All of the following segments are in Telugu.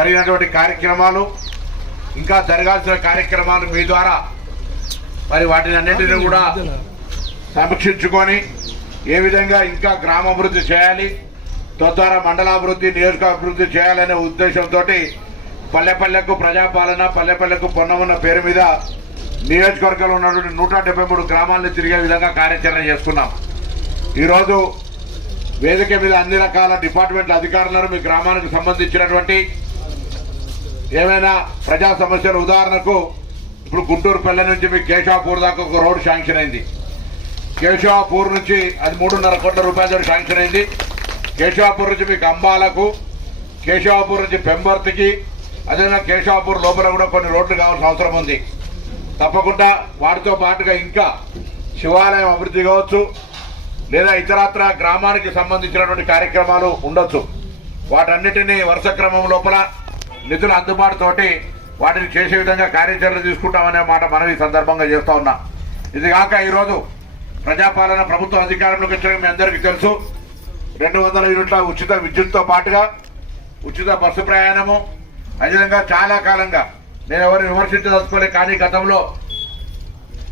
జరిగినటువంటి కార్యక్రమాలు ఇంకా జరగాల్సిన కార్యక్రమాలు మీ ద్వారా మరి వాటిని అన్నింటినీ కూడా సమీక్షించుకొని ఏ విధంగా ఇంకా గ్రామాభివృద్ధి చేయాలి, తద్వారా మండలాభివృద్ధి, నియోజకాభివృద్ధి చేయాలనే ఉద్దేశంతో పల్లెపల్లెకు ప్రజాపాలన, పల్లెపల్లెకు పొన్నమన్న పేరు మీద నియోజకవర్గంలో ఉన్నటువంటి 173 గ్రామాలను తిరిగే విధంగా కార్యాచరణ చేసుకున్నాం. ఈరోజు వేదిక మీద అన్ని రకాల డిపార్ట్మెంట్ల అధికారులను మీ గ్రామానికి సంబంధించినటువంటి ఏమైనా ప్రజా సమస్యలు, ఉదాహరణకు ఇప్పుడు గుంటూరుపల్లె నుంచి మీ కేశవాపూర్ దాకా ఒక రోడ్డు శాంక్షన్ అయింది. కేశవాపూర్ నుంచి అది 3.5 కోట్ల రూపాయలతో శాంక్షన్ అయింది. కేశవాపూర్ నుంచి మీకు అంబాలకు, కేశవాపూర్ నుంచి పెంబర్తికి, అదేవిధంగా కేశవాపూర్ లోపల కూడా కొన్ని రోడ్లు కావాల్సిన అవసరం ఉంది. తప్పకుండా వాటితో పాటుగా ఇంకా శివాలయం అభివృద్ధి కావచ్చు, లేదా ఇతరత్ర గ్రామానికి సంబంధించినటువంటి కార్యక్రమాలు ఉండొచ్చు. వాటన్నిటినీ వరుస క్రమం లోపల నిధుల అందుబాటుతోటి వాటిని చేసే విధంగా కార్యాచరణ తీసుకుంటామనే మాట మనం ఈ సందర్భంగా చేస్తూ ఉన్నాం. ఇది కాక ఈరోజు ప్రజాపాలన ప్రభుత్వ అధికారంలోకి వచ్చిన మీ అందరికీ తెలుసు, 200 యూనిట్ల ఉచిత విద్యుత్తో పాటుగా ఉచిత బస్సు ప్రయాణము, అదేవిధంగా చాలా కాలంగా నేను ఎవరు విమర్శించదలుచుకోలే, కానీ గతంలో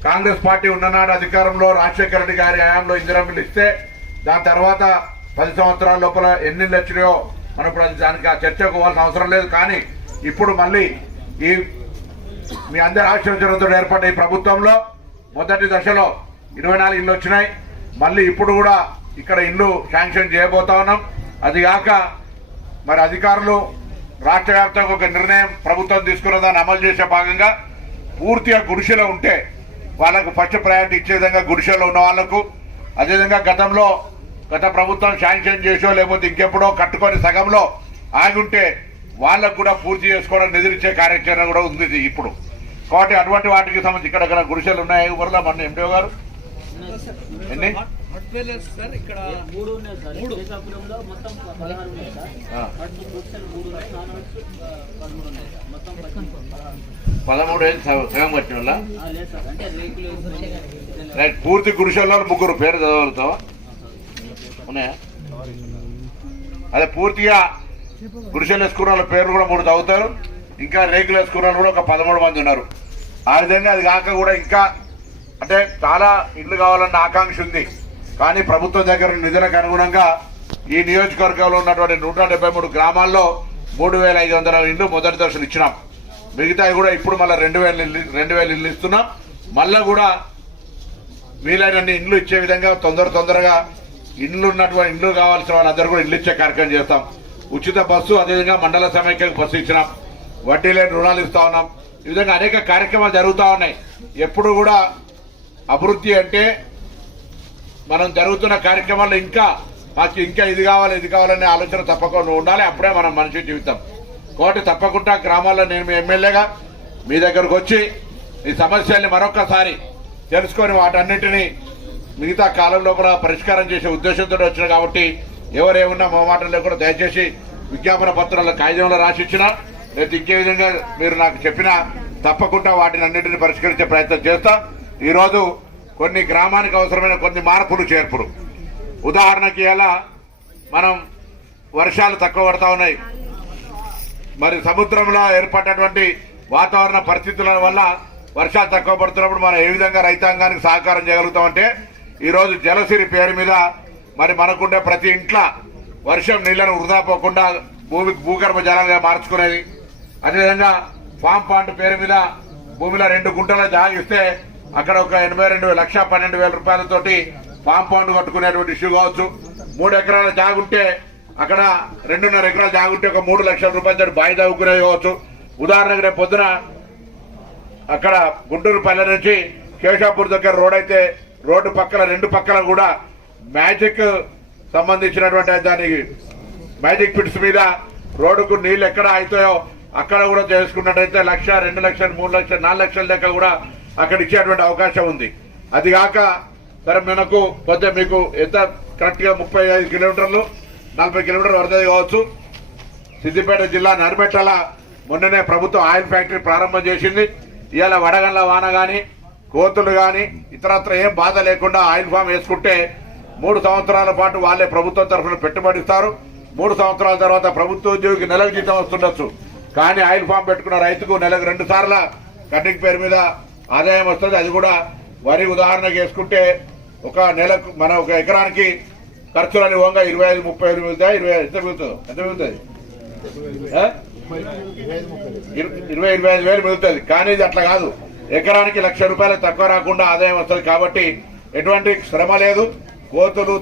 కాంగ్రెస్ పార్టీ ఉన్ననాడు అధికారంలో రాజశేఖర రెడ్డి గారి హయాంలో ఇందిరమ్మ ఇస్తే దాని తర్వాత 10 సంవత్సరాల లోపల ఎన్ని వచ్చినాయో మనం ఇప్పుడు దానికి ఆ చర్చకు పోవాల్సిన అవసరం లేదు. కానీ ఇప్పుడు మళ్ళీ ఈ మీ అందరి ఆశీర్వచనంతో ఏర్పడ్డ ఈ ప్రభుత్వంలో మొదటి దశలో 24 ఇళ్ళు వచ్చినాయి. మళ్ళీ ఇప్పుడు కూడా ఇక్కడ ఇల్లు శాంక్షన్ చేయబోతా ఉన్నాం. అది కాక మరి అధికారులు రాష్ట్ర వ్యాప్తంగా ఒక నిర్ణయం ప్రభుత్వం తీసుకున్న దాన్ని అమలు చేసే భాగంగా పూర్తిగా గుడిసెలో ఉంటే వాళ్ళకు ఫస్ట్ ప్రయారిటీ ఇచ్చే విధంగా గుడిసెలో ఉన్న వాళ్లకు, అదేవిధంగా గత ప్రభుత్వం శాంక్షన్ చేసో లేకపోతే ఇంకెప్పుడో కట్టుకొని సగంలో ఆగుంటే వాళ్ళకు కూడా పూర్తి చేసుకోవడం నిధులిచ్చే కార్యాచరణ కూడా ఉంది ఇప్పుడు. కాబట్టి అటువంటి వాటికి సంబంధించి ఇక్కడ గుడిసెలు ఉన్నాయి. ఊర్లో మన ఎండిఓ గారు ఎన్ని ఇక్కడ 13 ఏళ్ళు సగం కట్టిన వాళ్ళ పూర్తి గుడిసెల్లో 3 పేరు చదవగలుగుతావా? ఉన్నాయా? అదే పూర్తిగా గుడిసెలు వేసుకున్న వాళ్ళ పేర్లు కూడా 3 చదువుతారు. ఇంకా రేకులు వేసుకున్న వాళ్ళు కూడా ఒక 13 మంది ఉన్నారు. ఆ విధంగా అది కాక కూడా ఇంకా అంటే చాలా ఇళ్ళు కావాలన్న ఆకాంక్ష ఉంది. కానీ ప్రభుత్వం దగ్గర నిధులకు అనుగుణంగా ఈ నియోజకవర్గంలో ఉన్నటువంటి 173 గ్రామాల్లో 3,500 ఇళ్ళు మొదటి దశలు ఇచ్చినాం. మిగతాయి కూడా ఇప్పుడు మళ్ళీ 2,000 ఇళ్ళు ఇస్తున్నాం. మళ్ళా కూడా వీలైనన్ని ఇండ్లు ఇచ్చే విధంగా తొందరగా ఇండ్లు కావాల్సిన వాళ్ళందరూ కూడా ఇల్లు ఇచ్చే కార్యక్రమం చేస్తాం. ఉచిత బస్సు, అదేవిధంగా మండల సమైక్యకు బస్సు ఇచ్చినాం. వడ్డీ లేని రుణాలు ఇస్తా ఉన్నాం. ఈ విధంగా అనేక కార్యక్రమాలు జరుగుతూ ఉన్నాయి. ఎప్పుడు కూడా అభివృద్ధి అంటే మనం జరుగుతున్న కార్యక్రమాల్లో ఇంకా మాకు ఇంకా ఇది కావాలనే ఆలోచన తప్పకుండా ఉండాలి. అప్పుడే మనం మనిషి జీవితం. కాబట్టి తప్పకుండా గ్రామాల్లో నేను మీ ఎమ్మెల్యేగా మీ దగ్గరకు వచ్చి ఈ సమస్యల్ని మరొకసారి తెలుసుకొని వాటన్నిటినీ మిగతా కాలంలో కూడా పరిష్కారం చేసే ఉద్దేశంతో వచ్చిన కాబట్టి ఎవరేమన్నా మొహమాటం లేకుండా దయచేసి విజ్ఞాపన పత్రాల కాగితంలో రాసిచ్చినా లేదా ఇంకే విధంగా మీరు నాకు చెప్పినా తప్పకుండా వాటిని అన్నింటినీ పరిష్కరించే ప్రయత్నం చేస్తా. ఈరోజు కొన్ని గ్రామానికి అవసరమైన కొన్ని మార్పులు చేర్పులు, ఉదాహరణకి ఇలా మనం వర్షాలు తక్కువ పడతా ఉన్నాయి. మరి సముద్రంలో ఏర్పడినటువంటి వాతావరణ పరిస్థితుల వల్ల వర్షాలు తక్కువ పడుతున్నప్పుడు మనం ఏ విధంగా రైతాంగానికి సహకారం చేయగలుగుతామంటే ఈరోజు జలసిరి పేరు మీద మరి మనకుండే ప్రతి ఇంట్లో వర్షం నీళ్లను వృధా పోకుండా భూగర్భ జలాలుగా మార్చుకునేది. అదేవిధంగా ఫామ్ పాండ్ పేరు మీద భూమిలో 2 గుంటల జాగిస్తే అక్కడ ఒక 82,12,000 రూపాయలతోటి ఫామ్ పాండ్ కట్టుకునేటువంటి ఇష్యూ కావచ్చు. 3 ఎకరాల జాగుంటే అక్కడ 2.5 ఎకరాల జాగుంటే ఒక 3 లక్షల రూపాయలతో బావి తవ్వుకునేది కావచ్చు. ఉదాహరణకు రేపు పొద్దున అక్కడ గుంటూరు పల్లె నుంచి కేశాపూర్ దగ్గర రోడ్ అయితే రోడ్డు పక్కల 2 పక్కల కూడా మ్యాజిక్ సంబంధించినటువంటి దానికి మ్యాజిక్ పిట్స్ మీద రోడ్డుకు నీళ్లు ఎక్కడ అవుతాయో అక్కడ కూడా చేసుకున్నట్టయితే 1 లక్ష, 2 లక్షలు, 3 లక్షలు, 4 లక్షల దాకా కూడా అక్కడ ఇచ్చేటువంటి అవకాశం ఉంది. అది కాక సరే మనకు పోతే మీకు ఎంత కరెక్ట్గా 35 కిలోమీటర్లు 40 కిలోమీటర్లు పడుతుంది కావచ్చు. సిద్దిపేట జిల్లా నర్మెట్టల మొన్ననే ప్రభుత్వం ఆయిల్ ఫ్యాక్టరీ ప్రారంభం చేసింది. ఇవాళ వడగండ్ల వాన కానీ కోతులు కానీ ఇతరత్ర ఏం బాధ లేకుండా ఆయిల్ ఫామ్ వేసుకుంటే 3 సంవత్సరాల పాటు వాళ్ళే ప్రభుత్వం తరఫున పెట్టుబడి ఇస్తారు. 3 సంవత్సరాల తర్వాత ప్రభుత్వ ఉద్యోగికి నెలకు జీతం వస్తుండొచ్చు. కానీ ఆయిల్ ఫామ్ పెట్టుకున్న రైతుకు నెలకు 2 సార్ల కటింగ్ పేరు మీద ఆదాయం వస్తుంది. అది కూడా వరి ఉదాహరణకు వేసుకుంటే ఒక నెలకు మన ఒక ఎకరానికి ఖర్చులని ఓంగా 25-30 మిగులుతాయి. 25 ఎంత మిగులుతుంది? ఎంత మిగులుతుంది? 20-25 వేలు మిగులుతుంది. కానీ ఇది అట్లా కాదు. ఎకరానికి 1,00,000 రూపాయలు తక్కువ రాకుండా ఆదాయం వస్తుంది. కాబట్టి ఎటువంటి శ్రమ లేదు. కోతులు